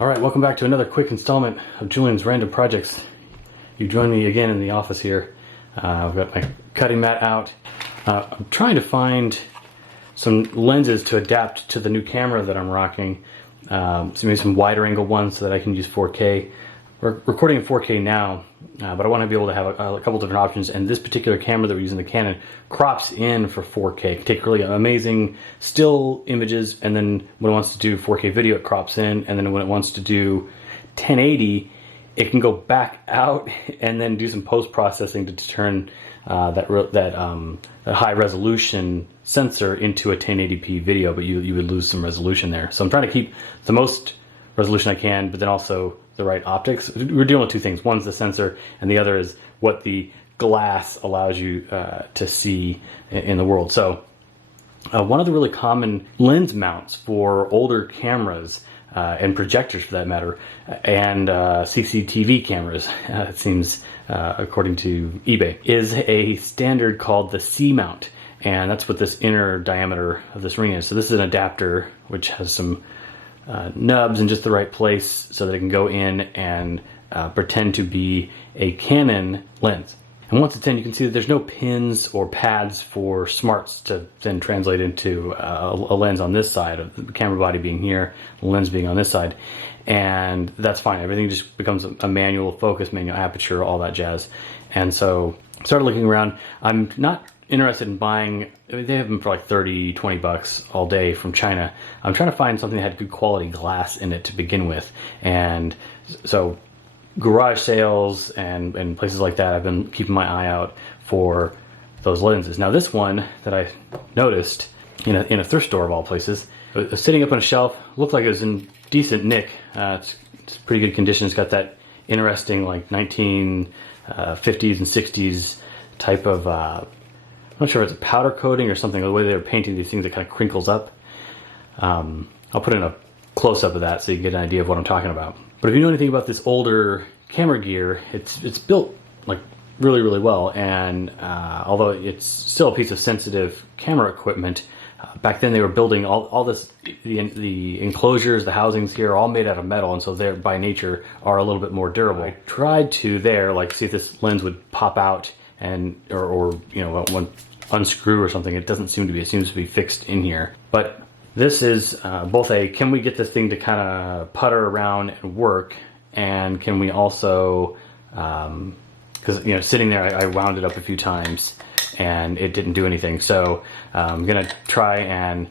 Alright, welcome back to another quick installment of Julian's Random Projects. You join me again in the office here. I've got my cutting mat out. I'm trying to find some lenses to adapt to the new camera that I'm rocking. So maybe some wider angle ones so that I can use 4K. We're recording in 4K now, but I want to be able to have a couple different options, and this particular camera that we're using, the Canon, crops in for 4K. It can take really amazing still images, and then when it wants to do 4K video, it crops in, and then when it wants to do 1080, it can go back out and then do some post-processing to turn that high resolution sensor into a 1080p video, but you would lose some resolution there. So I'm trying to keep the most resolution I can, but then also the right optics. We're dealing with two things. One's the sensor, and the other is what the glass allows you to see in the world. So one of the really common lens mounts for older cameras and projectors, for that matter, and CCTV cameras, it seems, according to eBay, is a standard called the Seamount, and that's what this inner diameter of this ring is. So this is an adapter which has some nubs in just the right place so that it can go in and pretend to be a Canon lens. And once it's in, you can see that there's no pins or pads for smarts to then translate into a lens on this side, of the camera body being here, the lens being on this side. And that's fine. Everything just becomes a manual focus, manual aperture, all that jazz. And so I started looking around. I'm not interested in buying, I mean, they have them for like 30, 20 bucks all day from China. I'm trying to find something that had good quality glass in it to begin with. And so garage sales and places like that, I've been keeping my eye out for those lenses. Now this one that I noticed in a thrift store of all places, was sitting up on a shelf, looked like it was in decent nick. It's pretty good condition. It's got that interesting like 1950s and 60s type of I'm not sure if it's a powder coating or something, the way they were painting these things, it kind of crinkles up. I'll put in a close-up of that so you can get an idea of what I'm talking about. But if you know anything about this older camera gear, it's built like really, really well, and although it's still a piece of sensitive camera equipment, back then they were building all this, the enclosures, the housings here are all made out of metal, and so they by nature are a little bit more durable. I tried to like see if this lens would pop out and or you know, one unscrew or something. It doesn't seem to be. It seems to be fixed in here. But this is both a, can we get this thing to kind of putter around and work, and can we also, because you know, sitting there, I wound it up a few times and it didn't do anything. So I'm gonna try and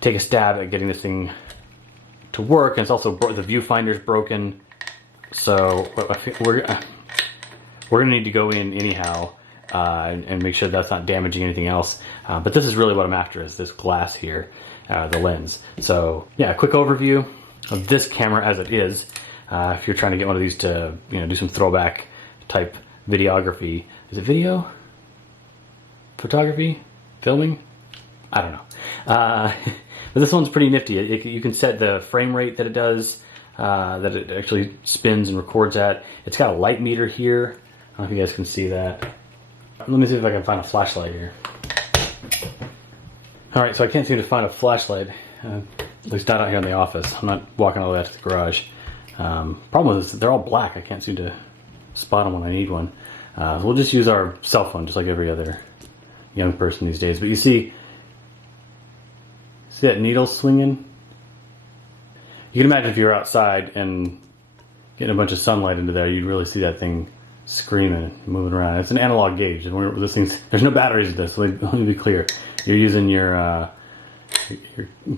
take a stab at getting this thing to work. And it's also, the viewfinder's broken, so we're gonna need to go in anyhow and make sure that's not damaging anything else. But this is really what I'm after, is this glass here, the lens. So yeah, a quick overview of this camera as it is. If you're trying to get one of these to, you know, do some throwback type videography. Is it video? Photography? Filming? I don't know. But this one's pretty nifty. You can set the frame rate that it does, that it actually spins and records at. It's got a light meter here. I don't know if you guys can see that. Let me see if I can find a flashlight here. Alright, so I can't seem to find a flashlight, at least not out here in the office. I'm not walking all the way out to the garage. Problem is, they're all black. I can't seem to spot them when I need one. We'll just use our cell phone, just like every other young person these days. But you see that needle swinging? You can imagine if you were outside and getting a bunch of sunlight into there, you'd really see that thing screaming, moving around. It's an analog gauge, and this thing's, there's no batteries in this. So let me be clear. You're using you're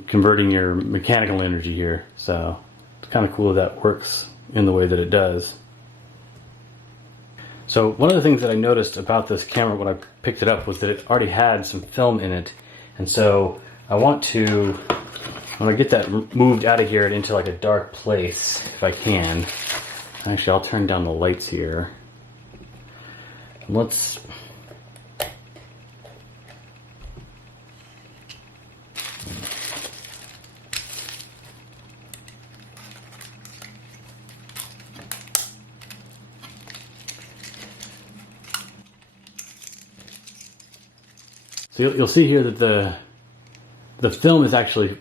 converting your mechanical energy here. So it's kind of cool that works in the way that it does. So one of the things that I noticed about this camera when I picked it up was that it already had some film in it, and so I want to get that moved out of here and into like a dark place if I can. Actually, I'll turn down the lights here. Let's so you'll see here that the film is actually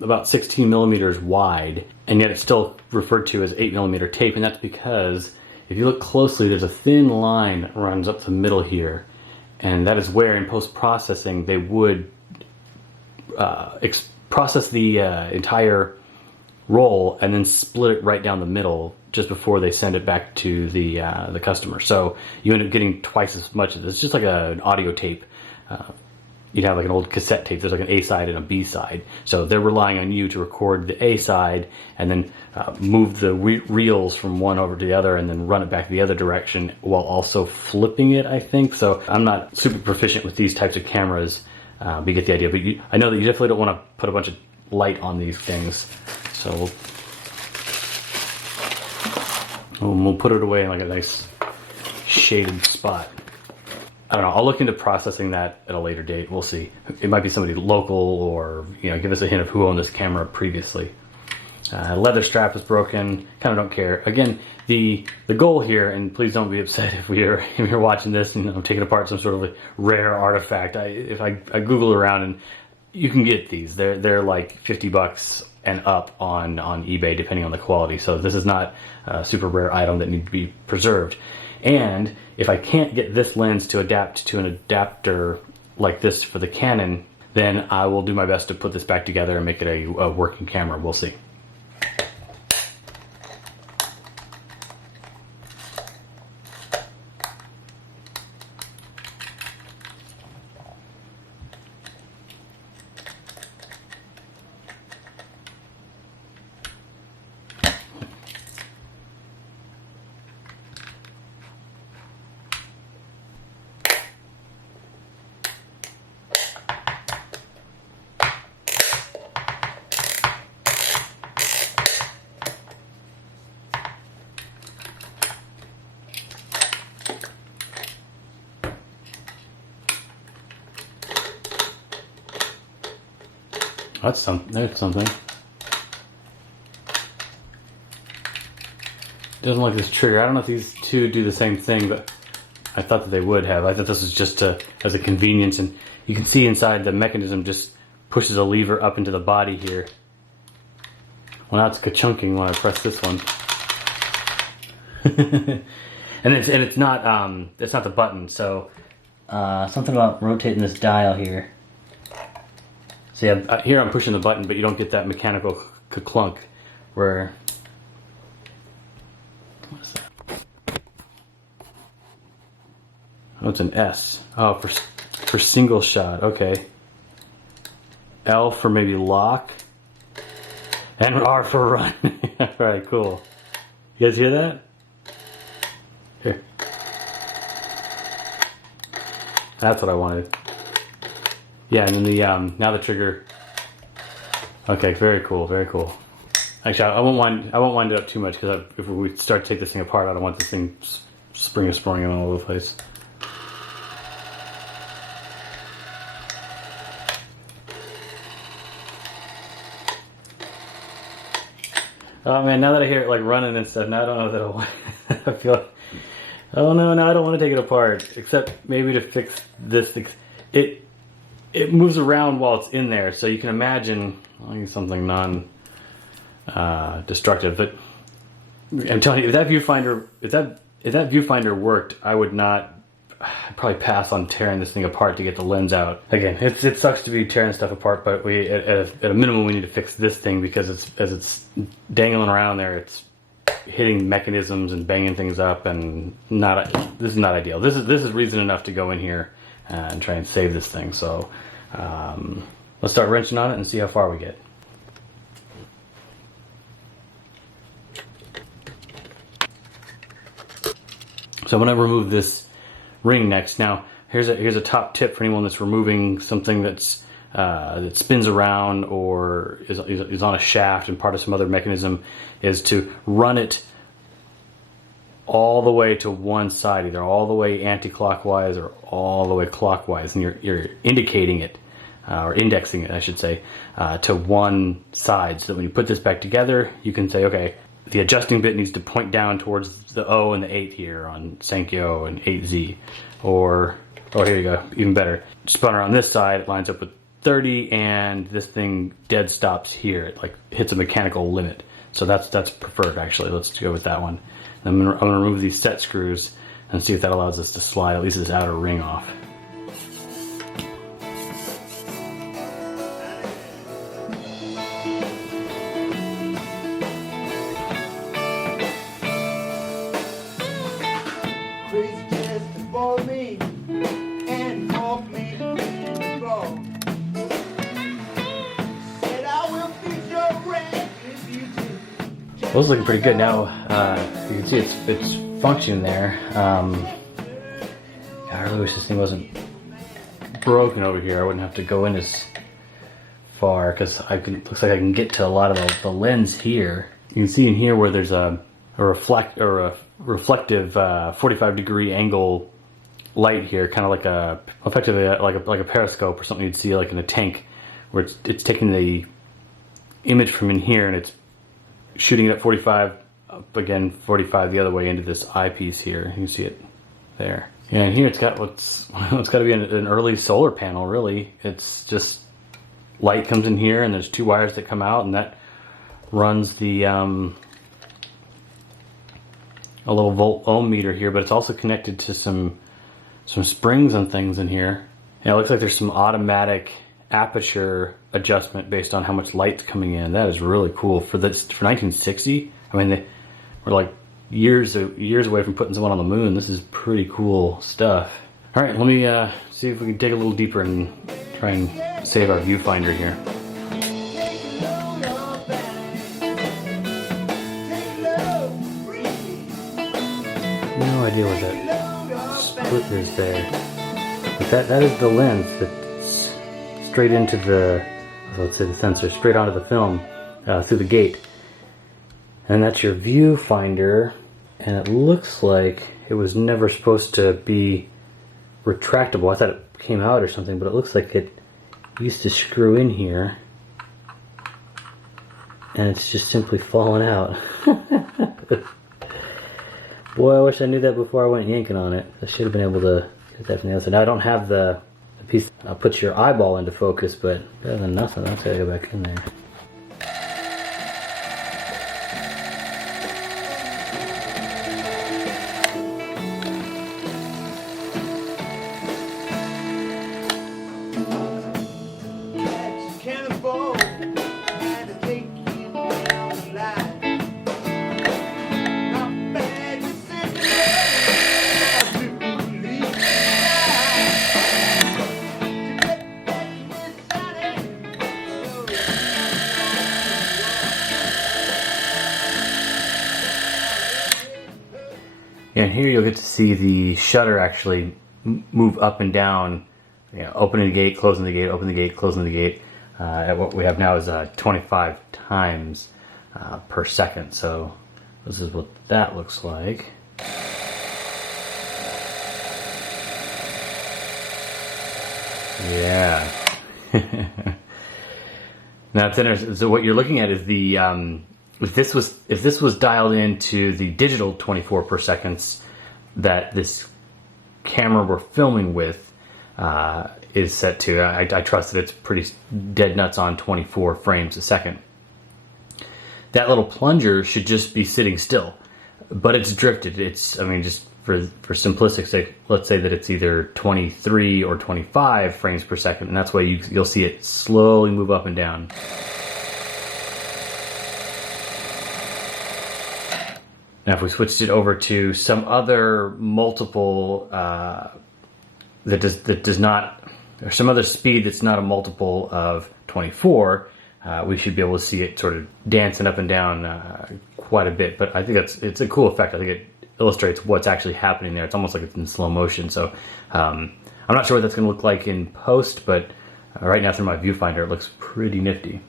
about 16 millimeters wide, and yet it's still referred to as 8mm tape, and that's because if you look closely, there's a thin line that runs up the middle here, and that is where in post-processing they would process the entire roll and then split it right down the middle just before they send it back to the customer. So you end up getting twice as much of this. It's just like an audio tape. You'd have like an old cassette tape. There's like an A side and a B side. So they're relying on you to record the A side and then move the reels from one over to the other and then run it back the other direction while also flipping it, I think. So I'm not super proficient with these types of cameras, but you get the idea. But I know that you definitely don't want to put a bunch of light on these things. So we'll put it away in like a nice shaded spot. I don't know. I'll look into processing that at a later date. We'll see. It might be somebody local, or give us a hint of who owned this camera previously. Leather strap is broken. Kind of don't care. Again, the goal here, and please don't be upset if you're watching this and I'm taking apart some sort of a rare artifact. If I Google around, and you can get these. They're like $50 and up on eBay, depending on the quality. So this is not a super rare item that needs to be preserved. And if I can't get this lens to adapt to an adapter like this for the Canon, then I will do my best to put this back together and make it a working camera. We'll see. That's something. Doesn't like this trigger. I don't know if these two do the same thing, but I thought that they would have. I thought this was just as a convenience, and you can see inside the mechanism just pushes a lever up into the body here. Well, now it's ka-chunking when I press this one. and it's not the button. So something about rotating this dial here. So yeah, here I'm pushing the button, but you don't get that mechanical clunk where... What is that? Oh, it's an S. Oh, for single shot. Okay. L for maybe lock. And R for run. Alright, cool. You guys hear that? Here. That's what I wanted. Yeah, and then the now the trigger. Okay, very cool, very cool. Actually, I won't wind it up too much, because if we start to take this thing apart, I don't want this thing springing all over the place. Oh man, now that I hear it like running and stuff, now I don't know that I want. I feel. Oh no, now I don't want to take it apart, except maybe to fix this thing. It moves around while it's in there, so you can imagine something non-destructive. But I'm telling you, if that viewfinder worked, I would not. I'd probably pass on tearing this thing apart to get the lens out. Again, it sucks to be tearing stuff apart, but at a minimum we need to fix this thing, because as it's dangling around there, it's hitting mechanisms and banging things up, and this is not ideal. This is reason enough to go in here and try and save this thing. So let's start wrenching on it and see how far we get. So I'm going to remove this ring next. Now here's a top tip for anyone that's removing something that's that spins around or is on a shaft and part of some other mechanism, is to run it all the way to one side, either all the way anti-clockwise or all the way clockwise, and you're indicating it, or indexing it, I should say, to one side, so that when you put this back together, you can say, okay, the adjusting bit needs to point down towards the O and the 8 here on Sankyo and 8Z, or here you go, even better. Spun around this side, it lines up with 30, and this thing dead stops here. It like hits a mechanical limit. So that's preferred actually. Let's go with that one. And I'm gonna remove these set screws and see if that allows us to slide at least this outer ring off. Well, this is looking pretty good now. You can see it's functioning there. I really wish this thing wasn't broken over here. I wouldn't have to go in as far because looks like I can get to a lot of the lens here. You can see in here where there's a reflective 45-degree angle light here, kind of like effectively like a periscope or something you'd see like in a tank, where it's taking the image from in here and it's shooting it at 45, up again 45 the other way into this eyepiece here. You can see it there. Yeah, and here it's got what's got to be an early solar panel, really. It's just light comes in here and there's two wires that come out and that runs the a little volt ohm meter here, but it's also connected to some springs and things in here. Yeah, it looks like there's some automatic aperture adjustment based on how much light's coming in. That is really cool for 1960. I mean, we're like years away from putting someone on the moon. This is pretty cool stuff. All right, let me see if we can dig a little deeper and try and save our viewfinder here. No idea what that split is there. But that is the lens that's straight into the, let's say the sensor, straight onto the film through the gate. And that's your viewfinder, and it looks like it was never supposed to be retractable. I thought it came out or something, but it looks like it used to screw in here and it's just simply fallen out. Boy, I wish I knew that before I went yanking on it. I should have been able to get that from the other side. Now I don't have the piece that puts your eyeball into focus, but better than nothing. That's gotta go back in there. And here you'll get to see the shutter actually move up and down, opening the gate, closing the gate, opening the gate, closing the gate. What we have now is 25 times per second. So this is what that looks like. Yeah. Now it's interesting. So what you're looking at is the if this was dialed into the digital 24 per seconds that this camera we're filming with is set to, I trust that it's pretty dead nuts on 24 frames a second. That little plunger should just be sitting still, but it's drifted. It's, I mean, just for simplistic sake, let's say that it's either 23 or 25 frames per second, and that's why you'll see it slowly move up and down. Now if we switched it over to some other multiple that does not, or some other speed that's not a multiple of 24, we should be able to see it sort of dancing up and down quite a bit. But I think it's a cool effect. I think it illustrates what's actually happening there. It's almost like it's in slow motion. So I'm not sure what that's going to look like in post, but right now through my viewfinder it looks pretty nifty.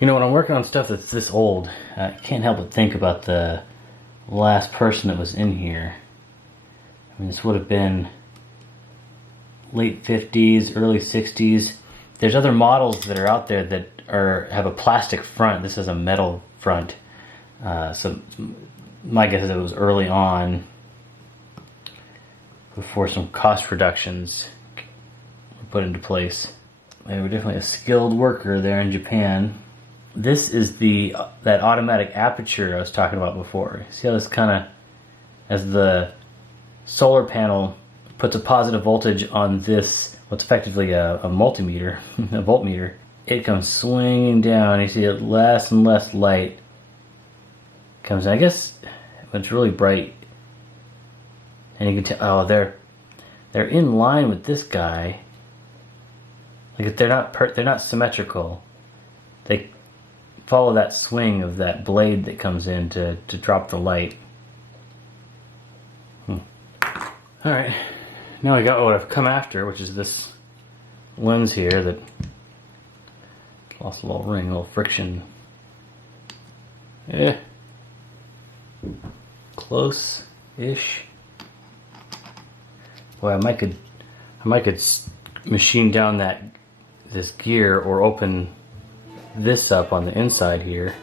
You know, when I'm working on stuff that's this old, I can't help but think about the last person that was in here. I mean, this would have been late 50s, early 60s. There's other models that are out there that have a plastic front. This has a metal front. So my guess is it was early on, before some cost reductions were put into place. They were definitely a skilled worker there in Japan. this is that automatic aperture I was talking about before. See how this kind of, as the solar panel puts a positive voltage on this, what's effectively a multimeter, a voltmeter, it comes swinging down. You see it less and less light comes in. I guess when it's really bright, and you can tell, oh, they're in line with this guy. Like they're not symmetrical. They follow that swing of that blade that comes in to drop the light. Alright, now I got what I've come after, which is this lens here that lost a little ring, a little friction. Yeah. Close-ish. Boy, I might could machine down this gear or open this up on the inside here.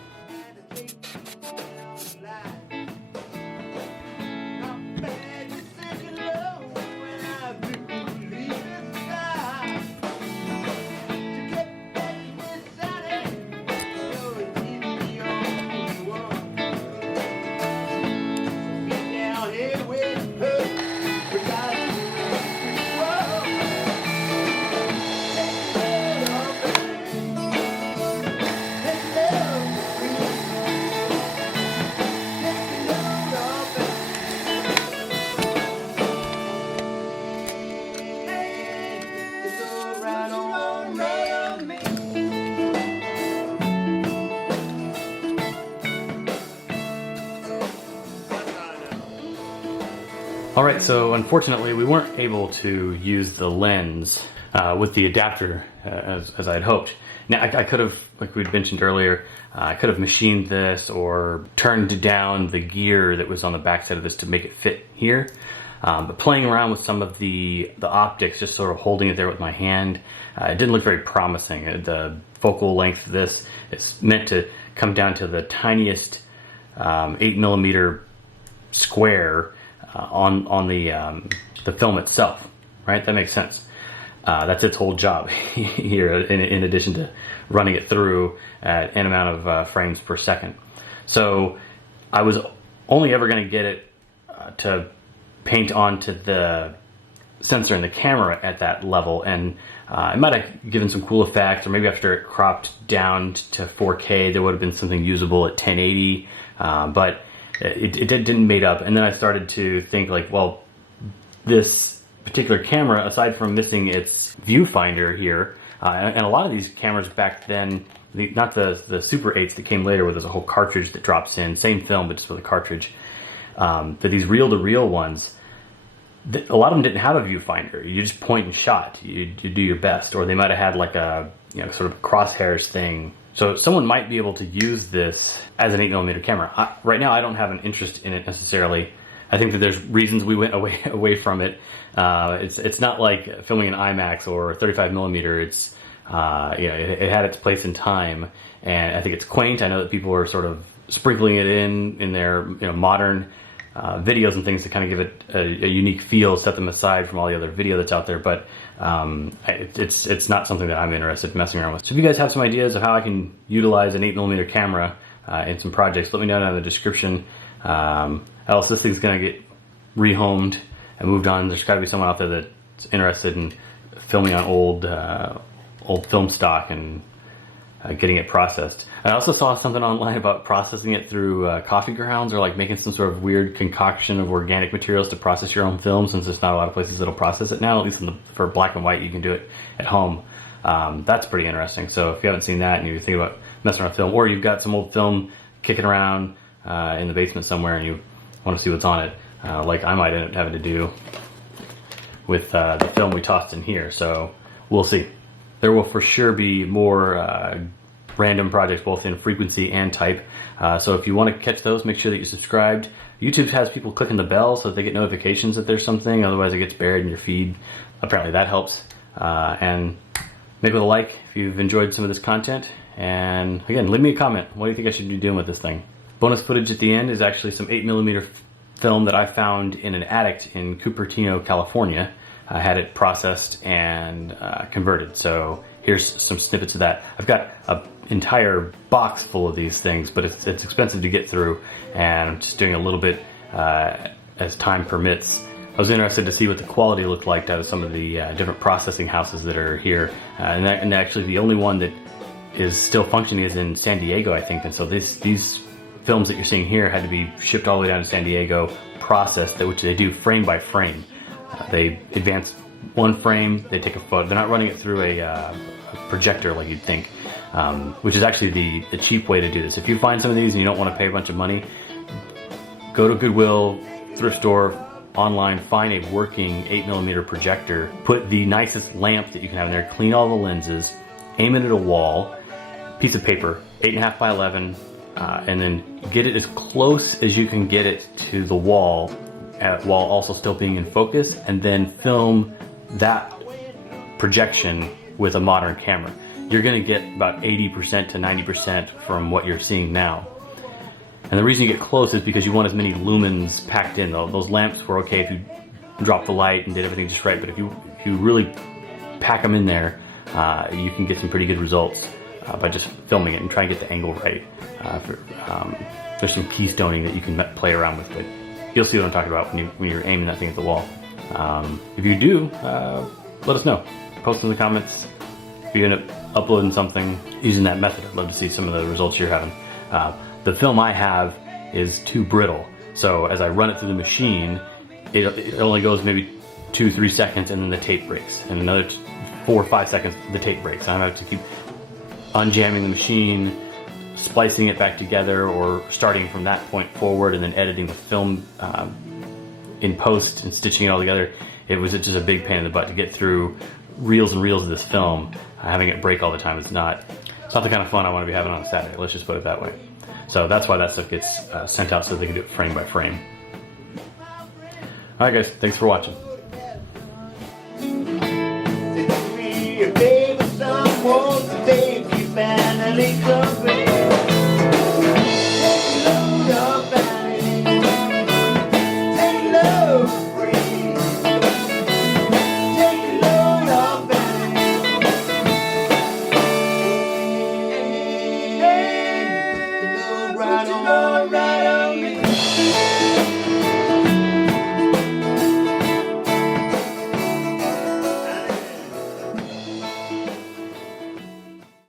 Alright, so unfortunately we weren't able to use the lens with the adapter as I had hoped. Now I could have, like we'd mentioned earlier, I could have machined this or turned down the gear that was on the backside of this to make it fit here. But playing around with some of the optics, just sort of holding it there with my hand, it didn't look very promising. The focal length of this, it's meant to come down to the tiniest 8mm square on the film itself, right? That makes sense. That's its whole job here, in addition to running it through at an amount of frames per second. So I was only ever going to get it to paint onto the sensor in the camera at that level, and it might have given some cool effects, or maybe after it cropped down to 4K there would have been something usable at 1080, but it didn't mate up. And then I started to think, like, well, this particular camera, aside from missing its viewfinder here, and a lot of these cameras back then, not the Super 8s that came later where there's a whole cartridge that drops in, same film but just with a cartridge, that these reel-to-reel ones, a lot of them didn't have a viewfinder. You just point and shot. You do your best. Or they might have had like a sort of crosshairs thing. So someone might be able to use this as an 8mm camera. Right now I don't have an interest in it necessarily. I think that there's reasons we went away from it. It's not like filming an IMAX or 35mm. It's it had its place in time, and I think it's quaint. I know that people are sort of sprinkling it in their modern videos and things to kind of give it a unique feel, set them aside from all the other video that's out there, but it's not something that I'm interested in messing around with. So if you guys have some ideas of how I can utilize an 8mm camera in some projects, let me know down in the description. Else this thing's gonna get rehomed and moved on. There's gotta be someone out there that's interested in filming on old film stock and getting it processed. I also saw something online about processing it through coffee grounds, or like making some sort of weird concoction of organic materials to process your own film, since there's not a lot of places that'll process it now. At least for black and white, you can do it at home. That's pretty interesting. So if you haven't seen that and you're thinking about messing around with film, or you've got some old film kicking around in the basement somewhere and you want to see what's on it, like I might end up having to do with the film we tossed in here. So we'll see. There will for sure be more random projects, both in frequency and type. So if you want to catch those, make sure that you're subscribed. YouTube has people clicking the bell so that they get notifications that there's something, otherwise it gets buried in your feed. Apparently that helps. And make it a like if you've enjoyed some of this content. And again, leave me a comment. What do you think I should be doing with this thing? Bonus footage at the end is actually some 8mm film that I found in an attic in Cupertino, California. I had it processed and converted. So here's some snippets of that. I've got entire box full of these things, but it's expensive to get through, and I'm just doing a little bit as time permits. I was interested to see what the quality looked like out of some of the different processing houses that are here, and actually the only one that is still functioning is in San Diego, I think. And so these films that you're seeing here had to be shipped all the way down to San Diego, processed, which they do frame by frame. They advance one frame, they take a photo. They're not running it through a projector like you'd think, which is actually the cheap way to do this. If you find some of these and you don't want to pay a bunch of money, go to Goodwill, thrift store, online, find a working 8mm projector, put the nicest lamp that you can have in there, clean all the lenses, aim it at a wall, piece of paper, 8.5 by 11, and then get it as close as you can get it to the wall, while also still being in focus, and then film that projection with a modern camera. You're going to get about 80% to 90% from what you're seeing now. And the reason you get close is because you want as many lumens packed in. Those lamps were okay if you dropped the light and did everything just right, but if you really pack them in there, you can get some pretty good results by just filming it and trying to get the angle right. There's some keystoning that you can play around with, but you'll see what I'm talking about when you're aiming that thing at the wall. If you do, let us know. Post in the comments if you end up uploading something using that method. I'd love to see some of the results you're having. The film I have is too brittle, so as I run it through the machine, it only goes maybe 2-3 seconds, and then the tape breaks, and another 4 or 5 seconds the tape breaks. I have to keep unjamming the machine, splicing it back together, or starting from that point forward and then editing the film in post and stitching it all together. It was just a big pain in the butt to get through reels and reels of this film. Having it break all the time is not the kind of fun I want to be having on a Saturday. Let's just put it that way. So that's why that stuff gets sent out, so they can do it frame by frame. Alright guys, thanks for watching.